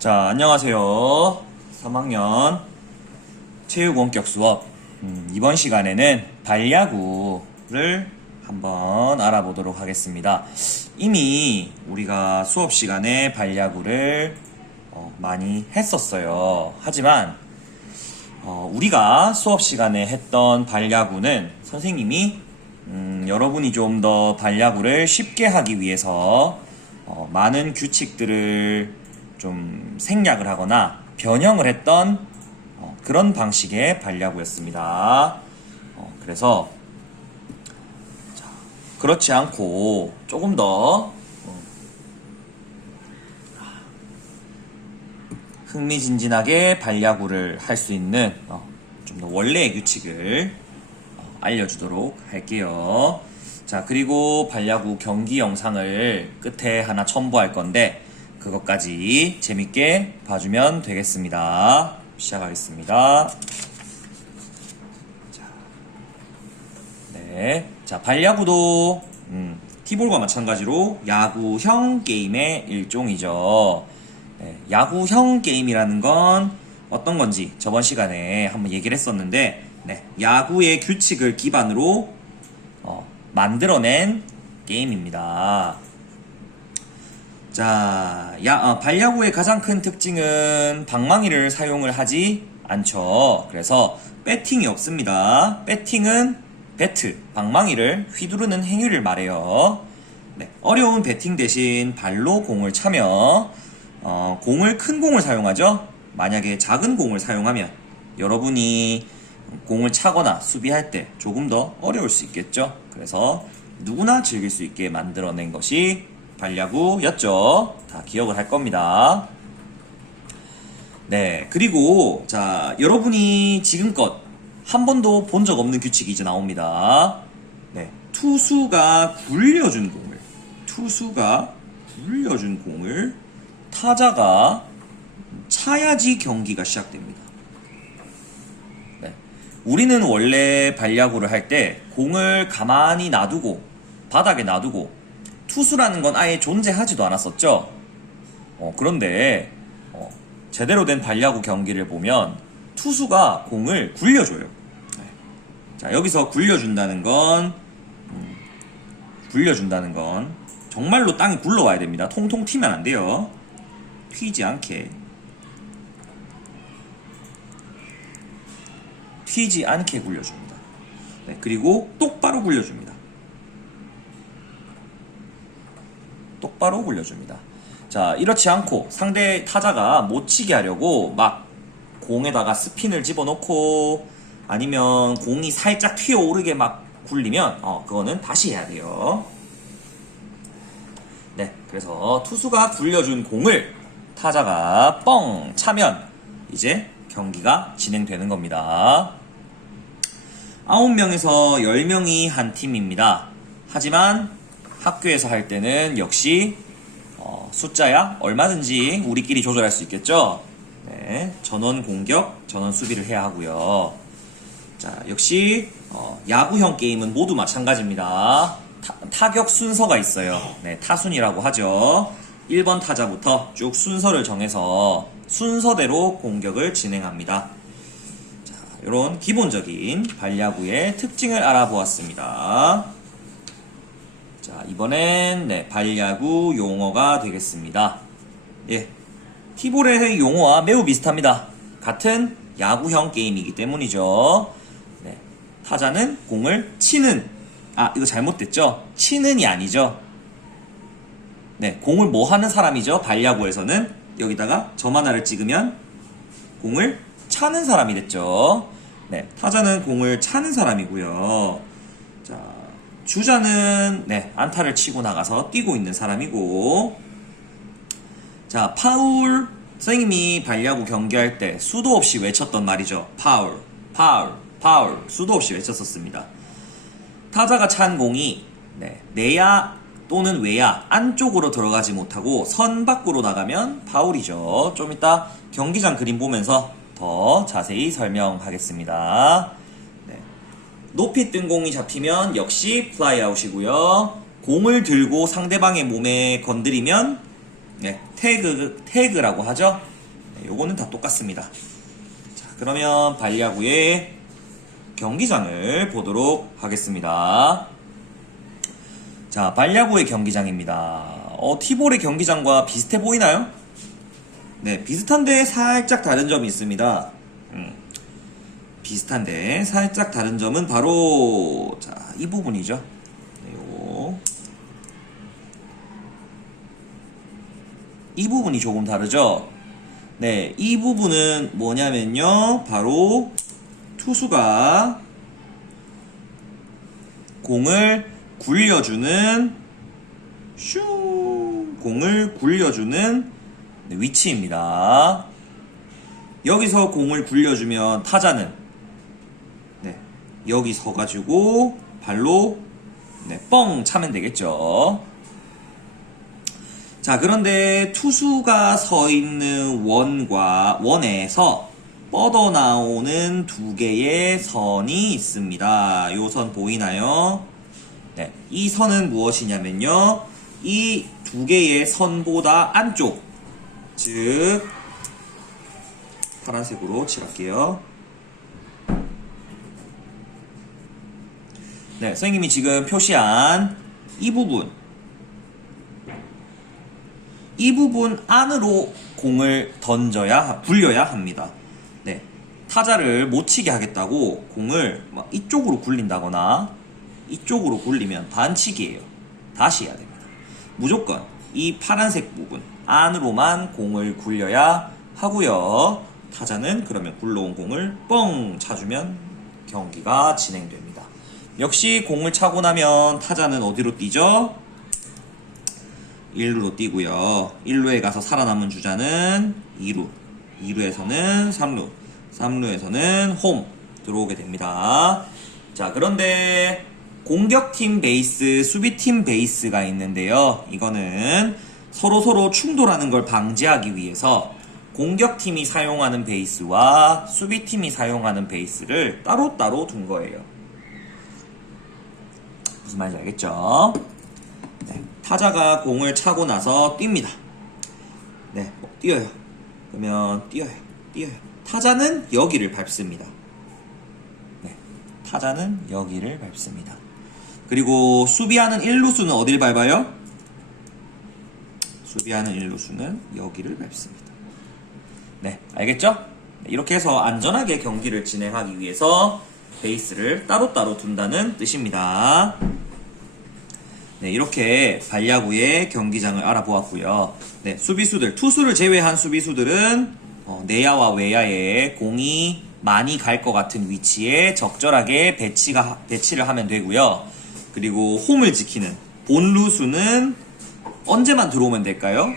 자, 안녕하세요. 3학년 체육 원격 수업. 이번 시간에는 발야구를 한번 알아보도록 하겠습니다. 이미 우리가 수업 시간에 발야구를 많이 했었어요. 하지만 우리가 수업 시간에 했던 발야구는 선생님이 여러분이 좀 더 발야구를 쉽게 하기 위해서 많은 규칙들을 좀 생략을 하거나 변형을 했던 그런 방식의 발야구였습니다. 그래서 그렇지 않고 조금 더 흥미진진하게 발야구를 할 수 있는 좀 더 원래의 규칙을 알려주도록 할게요. 자, 그리고 발야구 경기 영상을 끝에 하나 첨부할 건데 그것까지 재밌게 봐주면 되겠습니다. 시작하겠습니다. 자, 네. 자, 발야구도 티볼과 마찬가지로 야구형 게임의 일종이죠. 네, 야구형 게임이라는 건 어떤 건지 저번 시간에 한번 얘기를 했었는데, 네, 야구의 규칙을 기반으로 만들어낸 게임입니다. 자, 발야구의 가장 큰 특징은 방망이를 사용을 하지 않죠. 그래서 배팅이 없습니다. 배팅은 배트, 방망이를 휘두르는 행위를 말해요. 네, 어려운 배팅 대신 발로 공을 차며 큰 공을 사용하죠. 만약에 작은 공을 사용하면 여러분이 공을 차거나 수비할 때 조금 더 어려울 수 있겠죠. 그래서 누구나 즐길 수 있게 만들어낸 것이 발야구였죠. 다 기억을 할 겁니다. 네, 그리고 자, 여러분이 지금껏 한 번도 본 적 없는 규칙이 이제 나옵니다. 네, 투수가 굴려준 공을 타자가 차야지 경기가 시작됩니다. 네, 우리는 원래 발야구를 할 때 공을 가만히 놔두고 바닥에 놔두고 투수라는 건 아예 존재하지도 않았었죠. 그런데 제대로 된 발야구 경기를 보면 투수가 공을 굴려줘요. 네. 자, 여기서 굴려준다는 건 정말로 땅이 굴러와야 됩니다. 통통 튀면 안 돼요. 튀지 않게 굴려줍니다. 네, 그리고 똑바로 굴려줍니다. 자, 이렇지 않고 상대 타자가 못 치게 하려고 막 공에다가 스핀을 집어넣고 아니면 공이 살짝 튀어오르게 막 굴리면 그거는 다시 해야 돼요. 네, 그래서 투수가 굴려준 공을 타자가 뻥 차면 이제 경기가 진행되는 겁니다. 9명에서 10명이 한 팀입니다. 하지만 학교에서 할 때는 역시 숫자야 얼마든지 우리끼리 조절할 수 있겠죠. 네, 전원 공격, 전원 수비를 해야 하고요. 자, 역시 야구형 게임은 모두 마찬가지입니다. 타격 순서가 있어요. 네, 타순이라고 하죠. 1번 타자부터 쭉 순서를 정해서 순서대로 공격을 진행합니다. 자, 이런 기본적인 발야구의 특징을 알아보았습니다. 자, 이번엔 발야구 용어가 되겠습니다. 예, 티볼의 용어와 매우 비슷합니다. 같은 야구형 게임이기 때문이죠. 네, 타자는 공을 치는, 이거 잘못됐죠? 치는이 아니죠. 네, 공을 뭐 하는 사람이죠? 발야구에서는 여기다가 점 하나를 찍으면 공을 차는 사람이 됐죠. 네, 타자는 공을 차는 사람이고요. 자, 주자는 안타를 치고 나가서 뛰고 있는 사람이고, 자, 파울. 선생님이 발야구 경기할 때 수도 없이 외쳤던 말이죠. 파울, 파울, 파울. 수도 없이 외쳤었습니다. 타자가 찬 공이 내야 또는 외야 안쪽으로 들어가지 못하고 선 밖으로 나가면 파울이죠. 좀 이따 경기장 그림 보면서 더 자세히 설명하겠습니다. 네. 높이 뜬 공이 잡히면 역시 플라이아웃이고요. 공을 들고 상대방의 몸에 건드리면 네, 태그라고 하죠. 네, 요거는 다 똑같습니다. 자, 그러면 발야구의 경기장을 보도록 하겠습니다. 자, 발야구의 경기장입니다. 티볼의 경기장과 비슷해 보이나요? 네, 비슷한데 살짝 다른 점이 있습니다. 비슷한데 살짝 다른 점은 바로 자, 이 부분이죠. 네, 이 부분이 조금 다르죠. 네, 이 부분은 뭐냐면요, 바로 투수가 공을 굴려주는 공을 굴려주는 위치입니다. 여기서 공을 굴려주면 타자는 여기 서가지고 발로 뻥 차면 되겠죠. 자, 그런데 투수가 서 있는 원에서 뻗어나오는 두 개의 선이 있습니다. 요 선 보이나요? 네, 이 선은 무엇이냐면요, 이 두 개의 선보다 안쪽, 즉 파란색으로 칠할게요. 네, 선생님이 지금 표시한 이 부분 안으로 공을 굴려야 합니다. 네, 타자를 못 치게 하겠다고 공을 막 이쪽으로 굴린다거나 이쪽으로 굴리면 반칙이에요. 다시 해야 됩니다. 무조건 이 파란색 부분 안으로만 공을 굴려야 하고요. 타자는 그러면 굴러온 공을 뻥 차주면 경기가 진행됩니다. 역시 공을 차고 나면 타자는 어디로 뛰죠? 1루로 뛰고요. 1루에 가서 살아남은 주자는 2루, 2루에서는 3루, 3루에서는 홈 들어오게 됩니다. 자, 그런데 공격팀 베이스, 수비팀 베이스가 있는데요. 이거는 서로 충돌하는 걸 방지하기 위해서 공격팀이 사용하는 베이스와 수비팀이 사용하는 베이스를 따로따로 둔 거예요. 무슨 말인지 알겠죠? 네, 타자가 공을 차고 나서 뜁니다. 네, 뛰어요. 그러면 뛰어요. 타자는 여기를 밟습니다. 네, 타자는 여기를 밟습니다. 그리고 수비하는 1루수는 어딜 밟아요? 수비하는 1루수는 여기를 밟습니다. 네, 알겠죠? 네, 이렇게 해서 안전하게 경기를 진행하기 위해서 베이스를 따로따로 둔다는 뜻입니다. 네, 이렇게 발야구의 경기장을 알아보았고요. 네, 수비수들, 투수를 제외한 수비수들은 내야와 외야에 공이 많이 갈 것 같은 위치에 적절하게 배치를 하면 되고요. 그리고 홈을 지키는 본루수는 언제만 들어오면 될까요?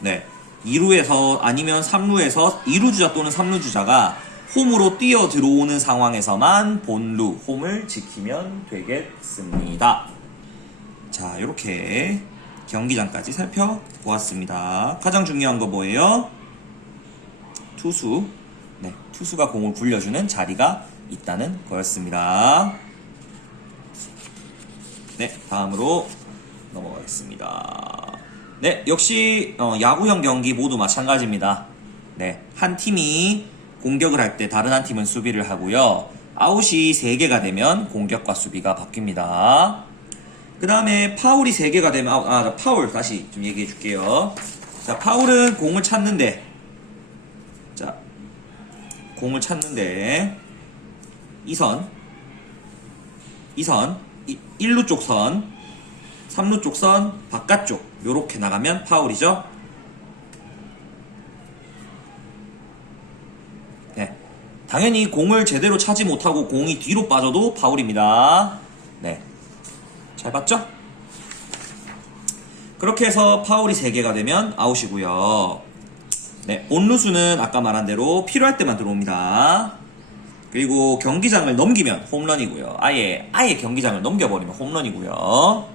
네, 2루에서 아니면 3루에서 2루 주자 또는 3루 주자가 홈으로 뛰어 들어오는 상황에서만 본루, 홈을 지키면 되겠습니다. 자, 이렇게 경기장까지 살펴보았습니다. 가장 중요한 거 뭐예요? 투수. 네, 투수가 공을 굴려주는 자리가 있다는 거였습니다. 네, 다음으로 넘어가겠습니다. 네, 역시 야구형 경기 모두 마찬가지입니다. 네, 한 팀이 공격을 할 때 다른 한 팀은 수비를 하고요. 아웃이 3개가 되면 공격과 수비가 바뀝니다. 그 다음에 파울이 3개가 되면 파울 다시 좀 얘기해 줄게요. 자, 파울은 공을 찾는데 이 선 1루 쪽 선, 3루 쪽 선, 바깥쪽 요렇게 나가면 파울이죠. 네, 당연히 공을 제대로 차지 못하고 공이 뒤로 빠져도 파울입니다. 네, 잘 봤죠? 그렇게 해서 파울이 3개가 되면 아웃이고요. 네, 온루수는 아까 말한 대로 필요할 때만 들어옵니다. 그리고 경기장을 넘기면 홈런이고요. 아예 경기장을 넘겨버리면 홈런이고요.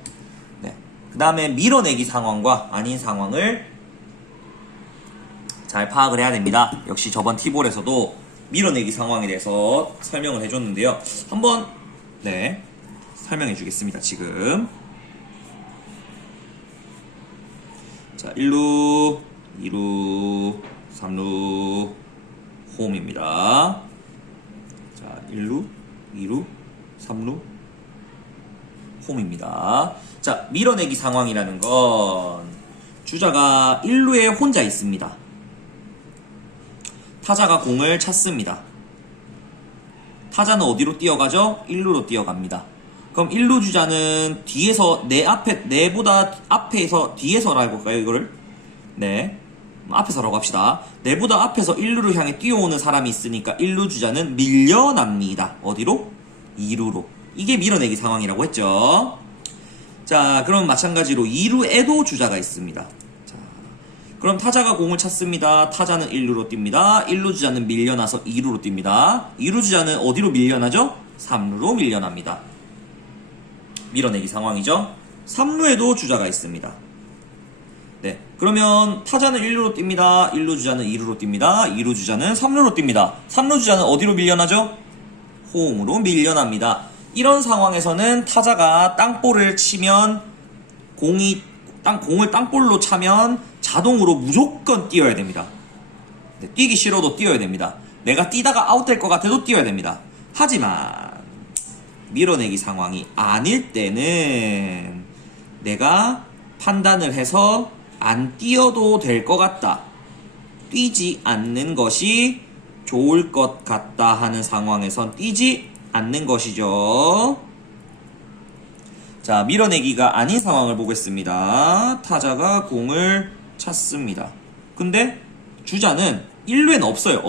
네, 그 다음에 밀어내기 상황과 아닌 상황을 잘 파악을 해야 됩니다. 역시 저번 티볼에서도 밀어내기 상황에 대해서 설명을 해줬는데요. 한번 설명해 주겠습니다. 지금 자, 1루, 2루, 3루, 홈입니다. 자, 1루, 2루, 3루, 홈입니다. 자, 밀어내기 상황이라는 건 주자가 1루에 혼자 있습니다. 타자가 공을 찼습니다. 타자는 어디로 뛰어가죠? 1루로 뛰어갑니다. 그럼 1루 주자는 뒤에서 내보다 앞에서 뒤에서라고 할까요, 이거를? 네. 앞에서라고 합시다. 내보다 앞에서 1루를 향해 뛰어오는 사람이 있으니까 1루 주자는 밀려납니다. 어디로? 2루로. 이게 밀어내기 상황이라고 했죠. 자, 그럼 마찬가지로 2루에도 주자가 있습니다. 자, 그럼 타자가 공을 찼습니다. 타자는 1루로 뜁니다. 1루 주자는 밀려나서 2루로 뜁니다. 2루 주자는 어디로 밀려나죠? 3루로 밀려납니다. 밀어내기 상황이죠. 3루에도 주자가 있습니다. 네, 그러면 타자는 1루로 뜁니다. 1루 주자는 2루로 뜁니다. 2루 주자는 3루로 뜁니다. 3루 주자는 어디로 밀려나죠? 홈으로 밀려납니다. 이런 상황에서는 타자가 땅볼을 치면 공을 땅볼로 차면 자동으로 무조건 뛰어야 됩니다. 네, 뛰기 싫어도 뛰어야 됩니다. 내가 뛰다가 아웃될 것 같아도 뛰어야 됩니다. 하지만 밀어내기 상황이 아닐 때는 내가 판단을 해서 안 뛰어도 될 것 같다, 뛰지 않는 것이 좋을 것 같다 하는 상황에선 뛰지 않는 것이죠. 자, 밀어내기가 아닌 상황을 보겠습니다. 타자가 공을 찼습니다. 근데 주자는 1루에는 없어요.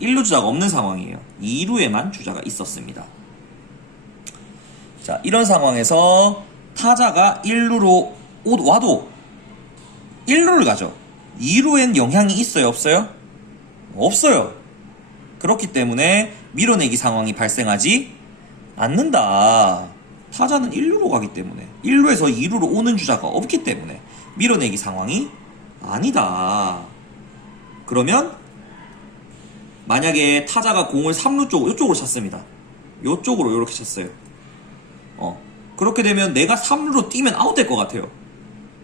1루 주자가 없는 상황이에요. 2루에만 주자가 있었습니다. 자, 이런 상황에서 타자가 1루로 와도 1루를 가죠. 2루엔 영향이 있어요, 없어요? 없어요. 그렇기 때문에 밀어내기 상황이 발생하지 않는다. 타자는 1루로 가기 때문에, 1루에서 2루로 오는 주자가 없기 때문에 밀어내기 상황이 아니다. 그러면 만약에 타자가 공을 3루 쪽으로, 이쪽으로 찼습니다. 이쪽으로 이렇게 찼어요. 그렇게 되면 내가 3루로 뛰면 아웃될 것 같아요.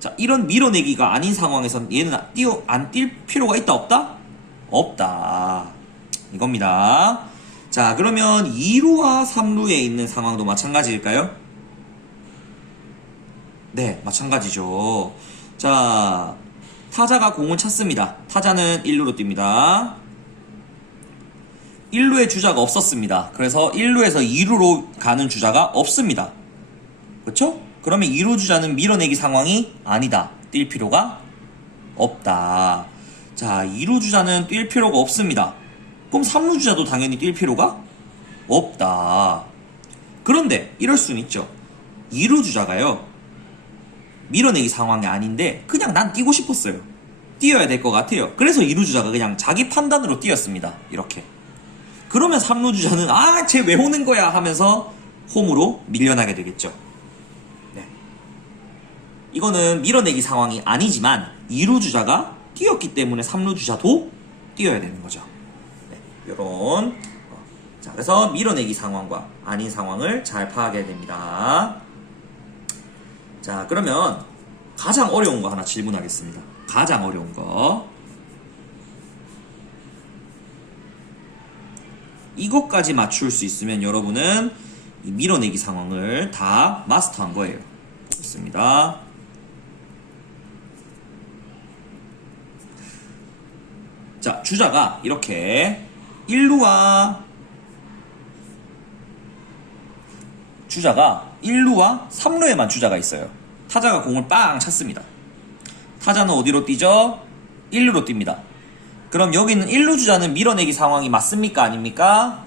자, 이런 밀어내기가 아닌 상황에선 얘는 안 뛸 필요가 있다, 없다? 없다. 이겁니다. 자, 그러면 2루와 3루에 있는 상황도 마찬가지일까요? 네, 마찬가지죠. 자, 타자가 공을 찼습니다. 타자는 1루로 뜁니다. 1루에 주자가 없었습니다. 그래서 1루에서 2루로 가는 주자가 없습니다. 그쵸? 그러면 2루 주자는 밀어내기 상황이 아니다, 뛸 필요가 없다. 자, 2루 주자는 뛸 필요가 없습니다. 그럼 3루 주자도 당연히 뛸 필요가 없다. 그런데 이럴 수는 있죠. 2루 주자가요, 밀어내기 상황이 아닌데 그냥 난 뛰고 싶었어요. 뛰어야 될 것 같아요. 그래서 2루 주자가 그냥 자기 판단으로 뛰었습니다. 이렇게. 그러면 3루 주자는 쟤 왜 오는 거야 하면서 홈으로 밀려나게 되겠죠. 네. 이거는 밀어내기 상황이 아니지만 2루 주자가 뛰었기 때문에 3루 주자도 뛰어야 되는 거죠. 네, 요런. 자, 그래서 밀어내기 상황과 아닌 상황을 잘 파악해야 됩니다. 자, 그러면 가장 어려운 거 하나 질문하겠습니다. 가장 어려운 거. 이것까지 맞출 수 있으면 여러분은 이 밀어내기 상황을 다 마스터한 거예요. 좋습니다. 자, 주자가 이렇게 1루와 3루에만 주자가 있어요. 타자가 공을 빵 찼습니다. 타자는 어디로 뛰죠? 1루로 뜁니다. 그럼 여기는 1루 주자는 밀어내기 상황이 맞습니까? 아닙니까?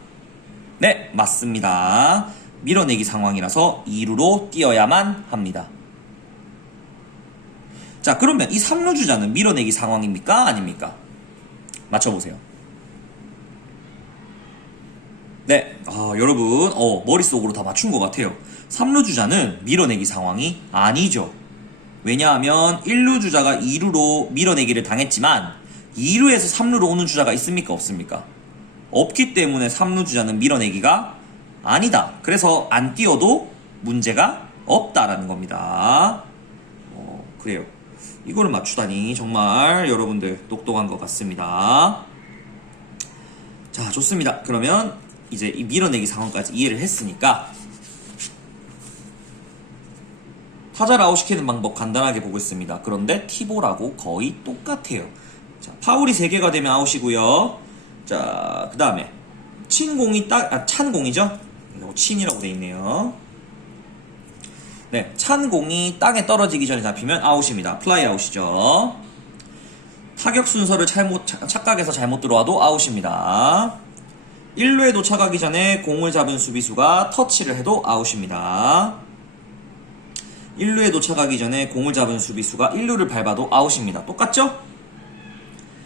네, 맞습니다. 밀어내기 상황이라서 2루로 뛰어야만 합니다. 자, 그러면 이 3루 주자는 밀어내기 상황입니까? 아닙니까? 맞춰보세요. 네, 여러분 머릿속으로 다 맞춘 것 같아요. 3루 주자는 밀어내기 상황이 아니죠. 왜냐하면 1루 주자가 2루로 밀어내기를 당했지만 2루에서 3루로 오는 주자가 있습니까? 없습니까? 없기 때문에 3루 주자는 밀어내기가 아니다. 그래서 안 뛰어도 문제가 없다라는 겁니다. 그래요. 이거를 맞추다니 정말 여러분들 똑똑한 것 같습니다. 자, 좋습니다. 그러면 이제 이 밀어내기 상황까지 이해를 했으니까 타자를 아웃시키는 방법 간단하게 보고 있습니다. 그런데 티볼하고 거의 똑같아요. 자, 파울이 3개가 되면 아웃이고요. 자, 그 다음에 찬 공이죠? 친이라고 돼 있네요. 네, 찬 공이 땅에 떨어지기 전에 잡히면 아웃입니다. 플라이 아웃이죠. 타격 순서를 착각해서 잘못 들어와도 아웃입니다. 1루에 도착하기 전에 공을 잡은 수비수가 터치를 해도 아웃입니다. 1루에 도착하기 전에 공을 잡은 수비수가 1루를 밟아도 아웃입니다. 똑같죠?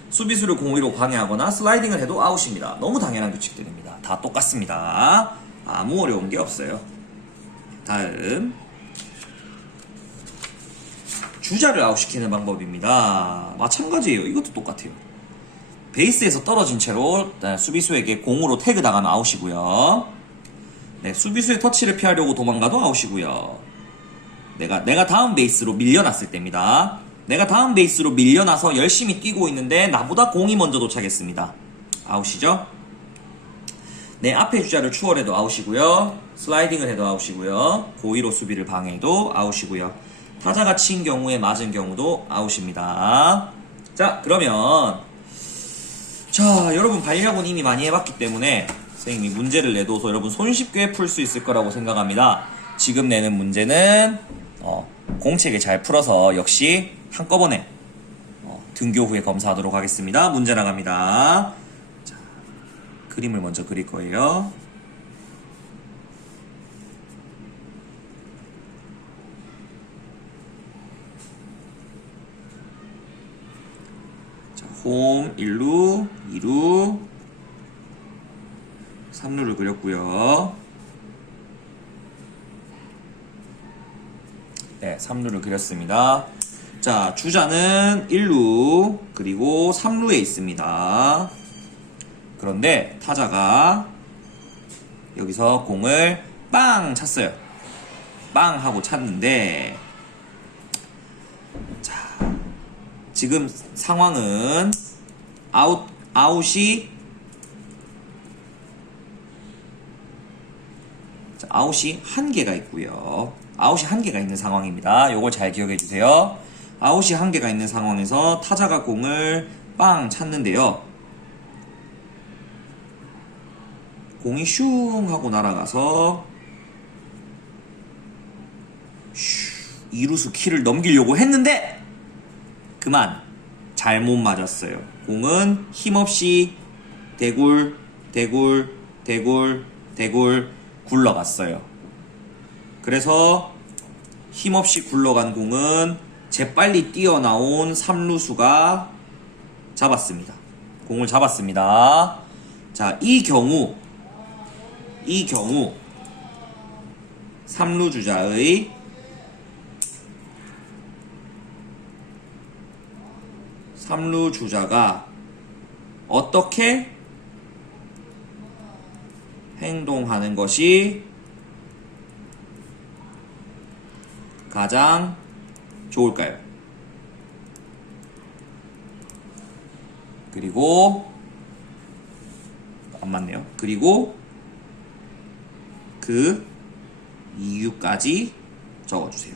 수비수를 공 위로 방해하거나 슬라이딩을 해도 아웃입니다. 너무 당연한 규칙들입니다. 다 똑같습니다. 아무 어려운 게 없어요. 다음, 주자를 아웃시키는 방법입니다. 마찬가지예요. 이것도 똑같아요. 베이스에서 떨어진 채로 수비수에게 공으로 태그 당하면 아웃이고요. 네, 수비수의 터치를 피하려고 도망가도 아웃이고요. 내가 다음 베이스로 밀려났을 때입니다. 내가 다음 베이스로 밀려나서 열심히 뛰고 있는데 나보다 공이 먼저 도착했습니다. 아웃이죠? 네, 앞에 주자를 추월해도 아웃이고요. 슬라이딩을 해도 아웃이고요. 고의로 수비를 방해해도 아웃이고요. 타자가 친 경우에 맞은 경우도 아웃입니다. 자, 그러면 여러분 발야구는 이미 많이 해봤기 때문에 선생님이 문제를 내둬서 여러분 손쉽게 풀 수 있을 거라고 생각합니다. 지금 내는 문제는 공책에 잘 풀어서 역시 한꺼번에 등교 후에 검사하도록 하겠습니다. 문제 나갑니다. 자, 그림을 먼저 그릴 거예요. 자, 홈 1루, 2루, 3루를 그렸고요. 네, 3루를 그렸습니다. 자, 주자는 1루 그리고 3루에 있습니다. 그런데 타자가 여기서 공을 빵 찼어요. 빵 하고 찼는데, 자, 지금 상황은 아웃이 한 개가 있고요. 아웃이 한 개가 있는 상황입니다. 요걸 잘 기억해 주세요. 아웃이 한 개가 있는 상황에서 타자가 공을 빵 찼는데요. 공이 슝 하고 날아가서 2루수 키를 넘기려고 했는데 그만 잘못 맞았어요. 공은 힘없이 대굴 굴러갔어요. 그래서 힘없이 굴러간 공은 재빨리 뛰어나온 3루수가 잡았습니다. 공을 잡았습니다. 자, 이 경우 3루 주자의 주자가 어떻게 행동하는 것이 가장 좋을까요? 그리고 안 맞네요. 그리고 그 이유까지 적어주세요.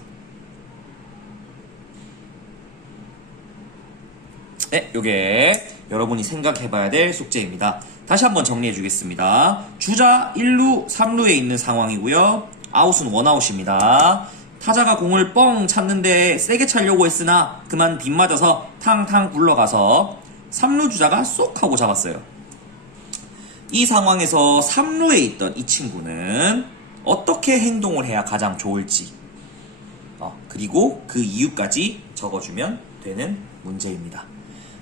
네, 요게 여러분이 생각해봐야 될 숙제입니다. 다시 한번 정리해주겠습니다. 주자 1루, 3루에 있는 상황이고요. 아웃은 원아웃입니다. 타자가 공을 뻥 찼는데 세게 차려고 했으나 그만 빗맞아서 탕탕 굴러가서 3루 주자가 쏙 하고 잡았어요. 이 상황에서 3루에 있던 이 친구는 어떻게 행동을 해야 가장 좋을지 그리고 그 이유까지 적어주면 되는 문제입니다.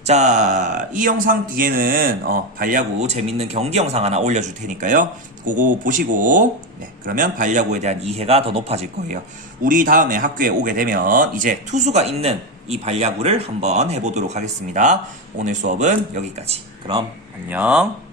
자, 이 영상 뒤에는 발야구 재밌는 경기 영상 하나 올려줄 테니까요. 그거 보시고 그러면 발야구에 대한 이해가 더 높아질 거예요. 우리 다음에 학교에 오게 되면 이제 투수가 있는 이 발야구를 한번 해보도록 하겠습니다. 오늘 수업은 여기까지. 그럼 안녕.